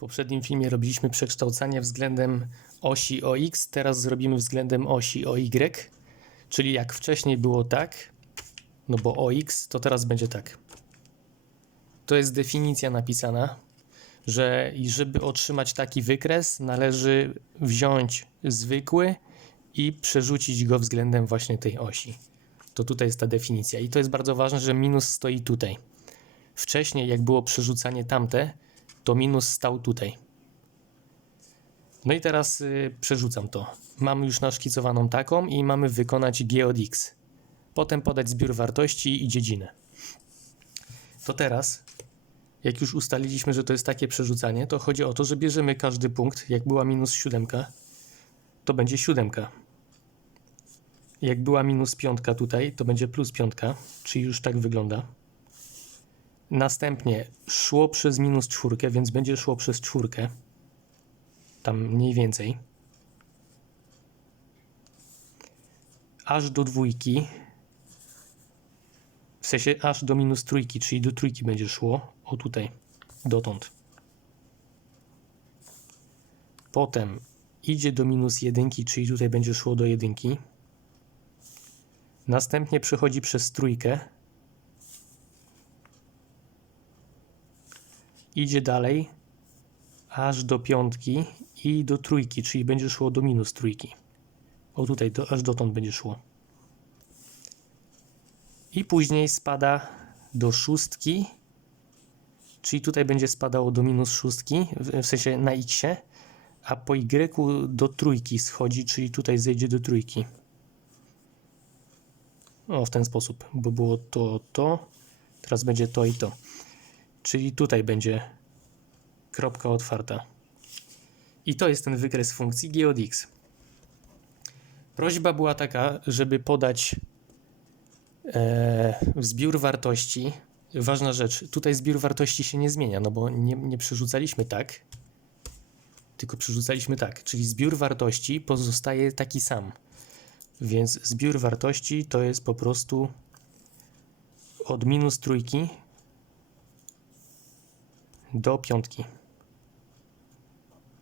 poprzednim filmie robiliśmy przekształcanie względem osi OX, teraz zrobimy względem osi OY, czyli jak wcześniej było tak, no bo OX, to teraz będzie tak. To jest definicja napisana, że żeby otrzymać taki wykres, należy wziąć zwykły i przerzucić go względem właśnie tej osi. To tutaj jest ta definicja. I to jest bardzo ważne, że minus stoi tutaj. Wcześniej, jak było przerzucanie tamte, to minus stał tutaj. No i teraz y, przerzucam to. Mamy już naszkicowaną taką i mamy wykonać g od x. Potem podać zbiór wartości i dziedzinę. To teraz, jak już ustaliliśmy, że to jest takie przerzucanie, to chodzi o to, że bierzemy każdy punkt. Jak była minus siódemka, to będzie siódemka. Jak była minus piątka tutaj, to będzie plus piątka, czyli już tak wygląda. Następnie szło przez minus czwórkę, więc będzie szło przez czwórkę. Tam mniej więcej. Aż do dwójki. W sensie aż do minus trójki, czyli do trójki będzie szło. O tutaj, dotąd. Potem idzie do minus jedynki, czyli tutaj będzie szło do jedynki. Następnie przechodzi przez trójkę. Idzie dalej aż do piątki i do trójki, czyli będzie szło do minus trójki. O tutaj, do, aż dotąd będzie szło. I później spada do szóstki, czyli tutaj będzie spadało do minus szóstki, w, w sensie na x, a po y do trójki schodzi, czyli tutaj zejdzie do trójki. O, w ten sposób, bo było to, to, teraz będzie to i to. Czyli tutaj będzie kropka otwarta. I to jest ten wykres funkcji g od x. Prośba była taka, żeby podać e, zbiór wartości. Ważna rzecz, tutaj zbiór wartości się nie zmienia, no bo nie, nie przerzucaliśmy tak, tylko przerzucaliśmy tak, czyli zbiór wartości pozostaje taki sam. Więc zbiór wartości to jest po prostu od minus trójki do piątki.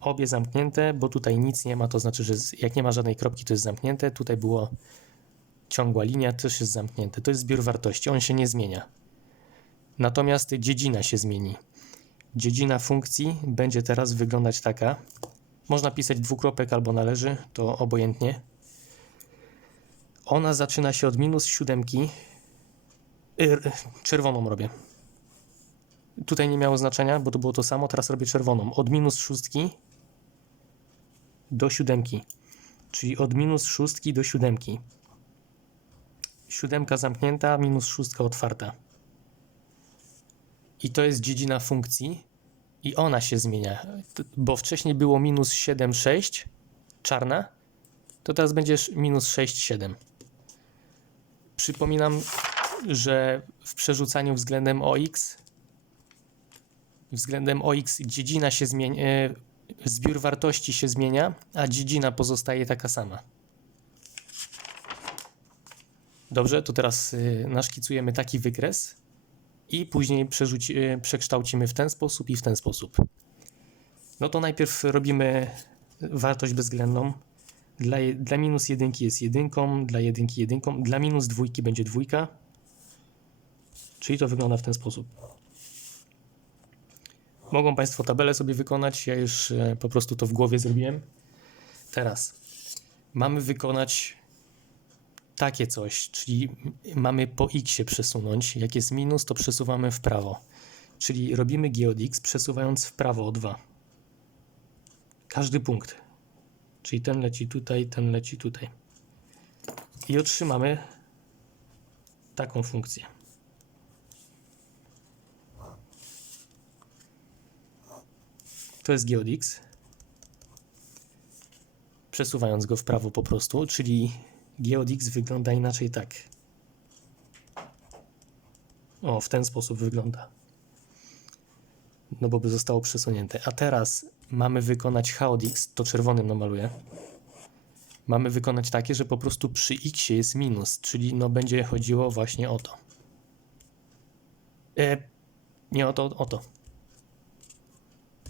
Obie zamknięte, bo tutaj nic nie ma, to znaczy, że jak nie ma żadnej kropki, to jest zamknięte. Tutaj było ciągła linia, też jest zamknięte. To jest zbiór wartości, on się nie zmienia. Natomiast dziedzina się zmieni. Dziedzina funkcji będzie teraz wyglądać taka. Można pisać dwukropek albo należy, to obojętnie. Ona zaczyna się od minus siódemki. Yr, czerwoną robię. Tutaj nie miało znaczenia, bo to było to samo. Teraz robię czerwoną. Od minus szóstki do siódemki. Czyli od minus szóstki do siódemki. Siódemka zamknięta, minus szóstka otwarta. I to jest dziedzina funkcji. I ona się zmienia. Bo wcześniej było minus 7, 6, czarna. To teraz będziesz minus 6, 7. Przypominam, że w przerzucaniu względem OX względem OX dziedzina się zmienia, e, zbiór wartości się zmienia, a dziedzina pozostaje taka sama. Dobrze, to teraz y, naszkicujemy taki wykres i później przerzuci, y, przekształcimy w ten sposób i w ten sposób. No to najpierw robimy wartość bezwzględną. Dla, dla minus jedynki jest jedynką, dla jedynki jedynką, dla minus dwójki będzie dwójka. Czyli to wygląda w ten sposób. Mogą Państwo tabelę sobie wykonać, ja już e, po prostu to w głowie zrobiłem. Teraz mamy wykonać takie coś, czyli mamy po x przesunąć. Jak jest minus, to przesuwamy w prawo. Czyli robimy g od x, przesuwając w prawo o 2. Każdy punkt. Czyli ten leci tutaj, ten leci tutaj. I otrzymamy taką funkcję. To jest g od x. Przesuwając go w prawo po prostu, czyli g od x wygląda inaczej tak. O, w ten sposób wygląda. No bo by zostało przesunięte. A teraz mamy wykonać h od x, to czerwonym namaluję. Mamy wykonać takie, że po prostu przy x jest minus, czyli no będzie chodziło właśnie o to. E, nie o to, o to.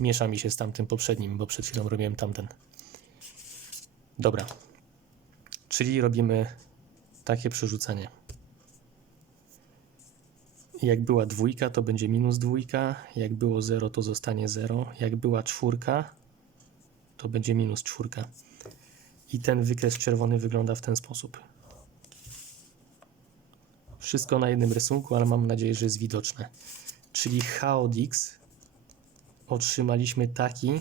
Miesza mi się z tamtym poprzednim, bo przed chwilą robiłem tamten. Dobra. Czyli robimy takie przerzucanie. Jak była dwójka, to będzie minus dwójka. Jak było 0, to zostanie 0. Jak była czwórka, to będzie minus czwórka. I ten wykres czerwony wygląda w ten sposób. Wszystko na jednym rysunku, ale mam nadzieję, że jest widoczne. Czyli h od x otrzymaliśmy taki.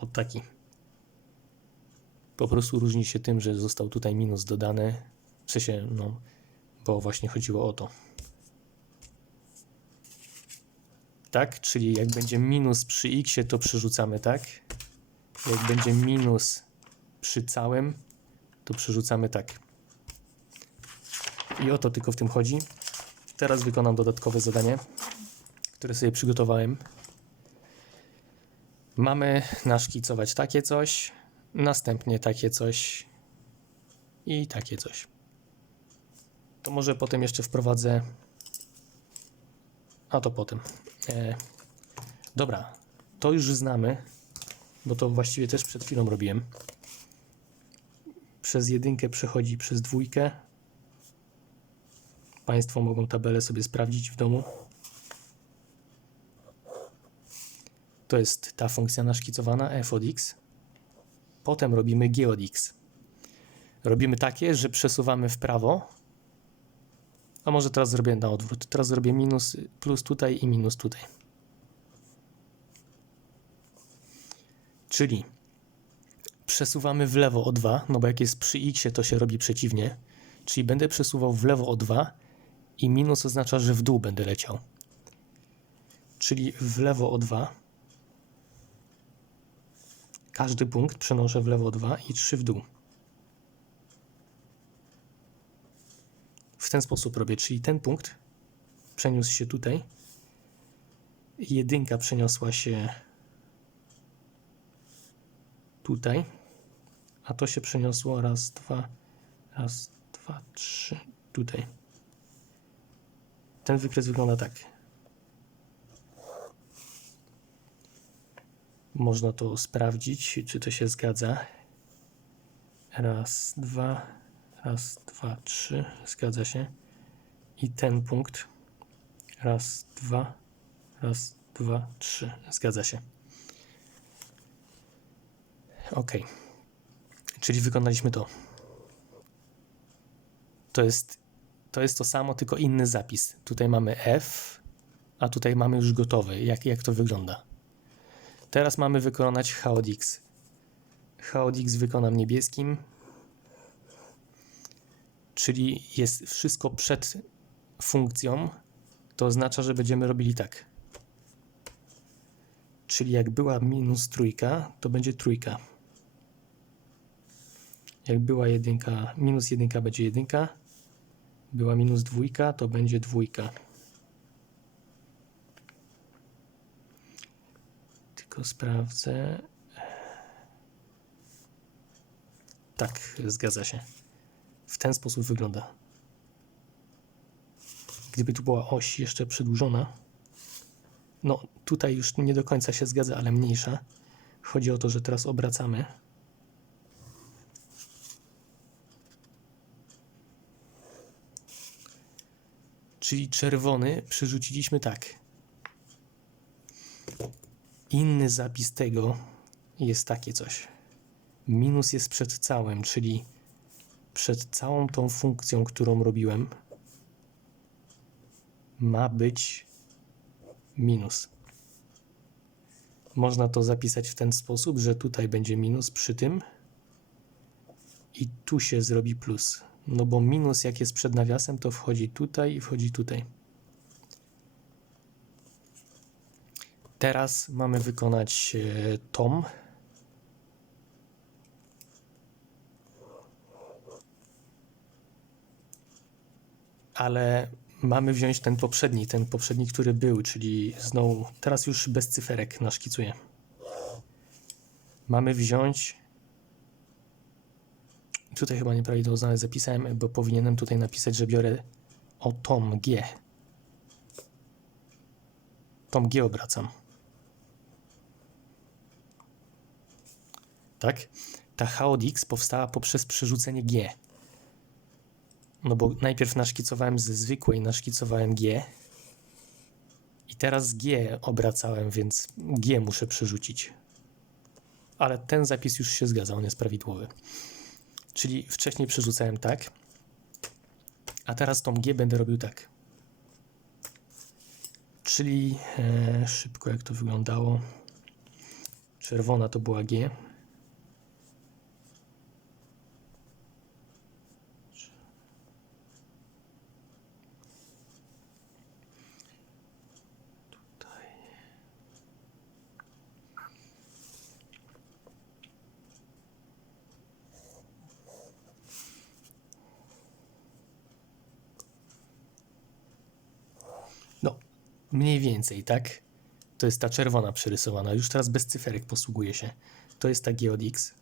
O taki. Po prostu różni się tym, że został tutaj minus dodany. W sensie, no, bo właśnie chodziło o to. Tak, czyli jak będzie minus przy x, to przerzucamy tak. Jak będzie minus przy całym, to przerzucamy tak. I o to tylko w tym chodzi. Teraz wykonam dodatkowe zadanie, które sobie przygotowałem. Mamy naszkicować takie coś, następnie takie coś i takie coś. To może potem jeszcze wprowadzę. A to potem. E, dobra, to już znamy, bo to właściwie też przed chwilą robiłem. Przez jedynkę przechodzi przez dwójkę. Państwo mogą tabelę sobie sprawdzić w domu. To jest ta funkcja naszkicowana f od x. Potem robimy g od x. Robimy takie, że przesuwamy w prawo. A może teraz zrobię na odwrót. Teraz zrobię minus, plus tutaj i minus tutaj. Czyli przesuwamy w lewo o 2, no bo jak jest przy x, to się robi przeciwnie. Czyli będę przesuwał w lewo o 2 i minus oznacza, że w dół będę leciał. Czyli w lewo o 2. Każdy punkt przenoszę w lewo o 2 i 3 w dół. W ten sposób robię, czyli ten punkt przeniósł się tutaj. Jedynka przeniosła się tutaj, a to się przeniosło raz, dwa, raz, dwa, trzy, tutaj. Ten wykres wygląda tak. Można to sprawdzić, czy to się zgadza. Raz, dwa, raz, dwa, trzy. Zgadza się. I ten punkt. Raz, dwa, raz, dwa, trzy. Zgadza się. Ok. Czyli wykonaliśmy to. To jest, to jest to samo, tylko inny zapis. Tutaj mamy F, a tutaj mamy już gotowe. Jak, jak to wygląda? Teraz mamy wykonać H od X. H od X wykonam niebieskim, czyli jest wszystko przed funkcją, to oznacza, że będziemy robili tak. Czyli jak była minus trójka, to będzie trójka. Jak była jedynka, minus jedynka będzie jedynka. Była minus dwójka, to będzie dwójka. Tylko sprawdzę. Tak, zgadza się. W ten sposób wygląda. Gdyby tu była oś jeszcze przedłużona, no tutaj już nie do końca się zgadza, ale mniejsza. Chodzi o to, że teraz obracamy. Czyli czerwony przerzuciliśmy tak. Inny zapis tego jest takie coś. Minus jest przed całym, czyli przed całą tą funkcją, którą robiłem, ma być minus. Można to zapisać w ten sposób, że tutaj będzie minus przy tym i tu się zrobi plus. No bo minus jak jest przed nawiasem, to wchodzi tutaj i wchodzi tutaj. Teraz mamy wykonać e, tom. Ale mamy wziąć ten poprzedni, ten poprzedni, który był, czyli znowu, teraz już bez cyferek naszkicuję. Mamy wziąć Tutaj chyba nieprawidłowo zapisałem, bo powinienem tutaj napisać, że biorę o tom G. tą G obracam. Tak? Ta H od X powstała poprzez przerzucenie G. No bo najpierw naszkicowałem ze zwykłej, naszkicowałem G. I teraz G obracałem, więc G muszę przerzucić. Ale ten zapis już się zgadza, on jest prawidłowy. Czyli wcześniej przerzucałem tak, a teraz tą G będę robił tak. Czyli e, szybko jak to wyglądało. Czerwona to była G. mniej więcej, tak? To jest ta czerwona przerysowana. Już teraz bez cyferek posługuje się. To jest ta G od X.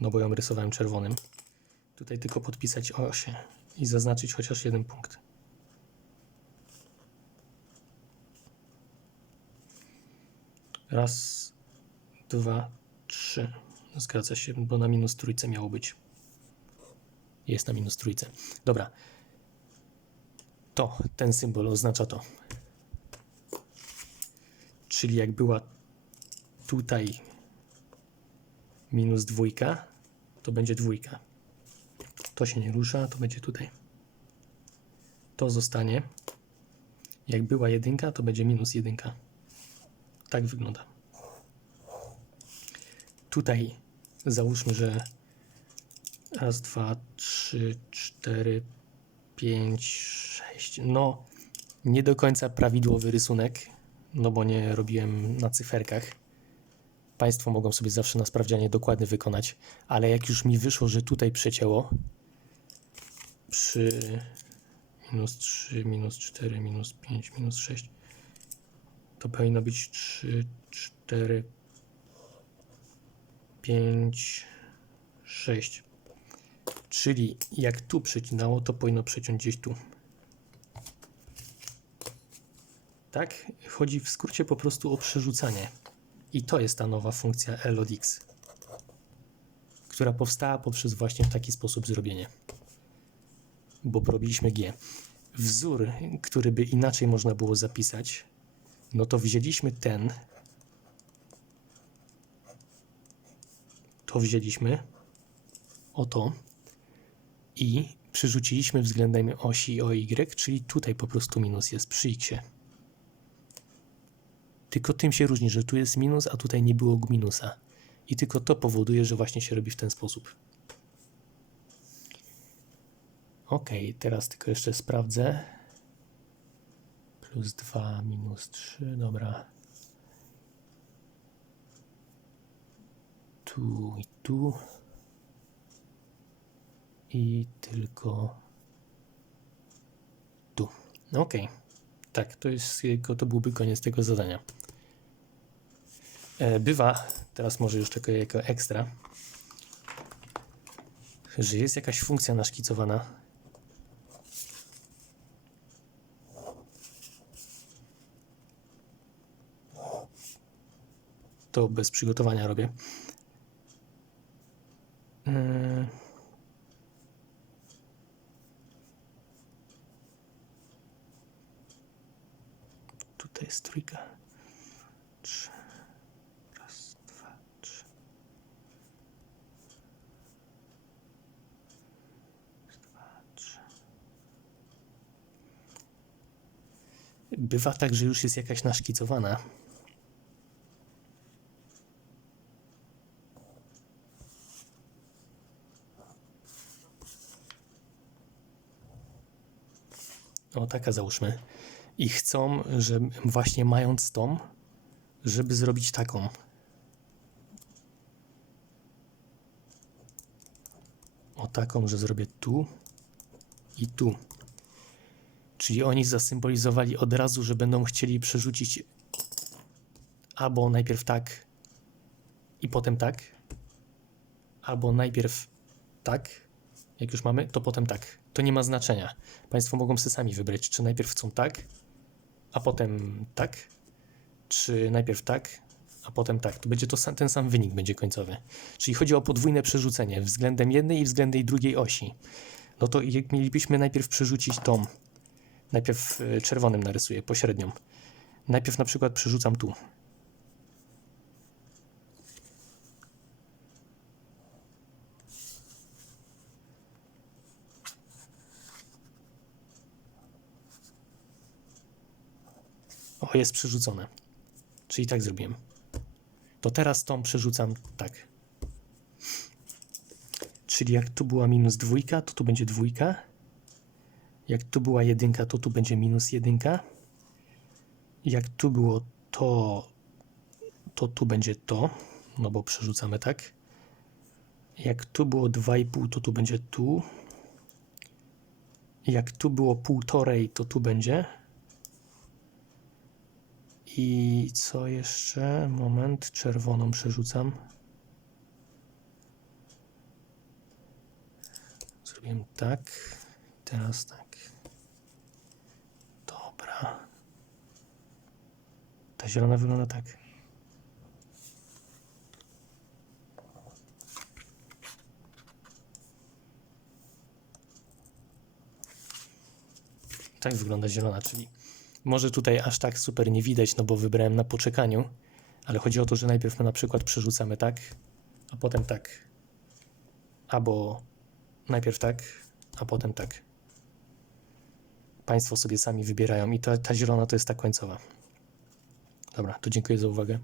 No bo ją rysowałem czerwonym. Tutaj tylko podpisać osie i zaznaczyć chociaż jeden punkt. Raz, dwa, trzy. Zgadza się, bo na minus trójce miało być. Jest na minus trójce. Dobra. To, ten symbol oznacza to. Czyli jak była tutaj minus dwójka, to będzie dwójka. To się nie rusza, to będzie tutaj. To zostanie. Jak była jedynka, to będzie minus jedynka. Tak wygląda. Tutaj załóżmy, że raz, dwa, trzy, cztery, pięć, sześć. No, nie do końca prawidłowy rysunek, no bo nie robiłem na cyferkach. Państwo mogą sobie zawsze na sprawdzianie dokładnie wykonać, ale jak już mi wyszło, że tutaj przecięło przy minus 3, minus 4, minus 5, minus 6, to powinno być 3, 4, 5, 6. Czyli jak tu przecinało, to powinno przeciąć gdzieś tu. Tak? Chodzi w skrócie po prostu o przerzucanie. I to jest ta nowa funkcja L od X, która powstała poprzez właśnie w taki sposób zrobienie. Bo robiliśmy G. Wzór, który by inaczej można było zapisać, no to wzięliśmy ten, to wzięliśmy, oto, i przerzuciliśmy względem osi OY, czyli tutaj po prostu minus jest przy x. Tylko tym się różni, że tu jest minus, a tutaj nie było minusa. I tylko to powoduje, że właśnie się robi w ten sposób. Ok, teraz tylko jeszcze sprawdzę. Plus 2, minus 3, dobra. Tu i tu. I tylko tu. Ok. Tak, to jest, to byłby koniec tego zadania. E, Bywa, teraz może już tylko jako ekstra, że jest jakaś funkcja naszkicowana. To bez przygotowania robię. E, Tutaj jest trójka. Trzy. Raz, dwa, trzy. Raz, dwa, trzy. Bywa tak, że już jest jakaś naszkicowana. O, taka załóżmy. I chcą, że właśnie mając tą, żeby zrobić taką. O taką, że zrobię tu i tu. Czyli oni zasymbolizowali od razu, że będą chcieli przerzucić albo najpierw tak i potem tak, albo najpierw tak, jak już mamy, to potem tak. to nie ma znaczenia. Państwo mogą sobie sami wybrać, czy najpierw chcą tak, a potem tak, czy najpierw tak, a potem tak. To będzie to sam, ten sam wynik będzie końcowy. Czyli chodzi o podwójne przerzucenie względem jednej i względem drugiej osi. No to jak mielibyśmy najpierw przerzucić tą, najpierw y, czerwonym narysuję, pośrednią. Najpierw na przykład przerzucam tu. O, jest przerzucone. Czyli tak zrobiłem. To teraz tą przerzucam tak. Czyli jak tu była minus dwójka, to tu będzie dwójka. Jak tu była jedynka, to tu będzie minus jedynka. Jak tu było to, to tu będzie to, no bo przerzucamy tak. Jak tu było 2,5, to tu będzie tu. Jak tu było półtorej, to tu będzie. I co jeszcze? Moment, czerwoną przerzucam. Zrobiłem tak. Teraz tak. Ta zielona wygląda tak. Tak wygląda zielona, czyli może tutaj aż tak super nie widać, no bo wybrałem na poczekaniu, ale chodzi o to, że najpierw na przykład przerzucamy tak, a potem tak. Albo najpierw tak, a potem tak. Państwo sobie sami wybierają i ta, ta zielona to jest ta końcowa. Dobra, to dziękuję za uwagę.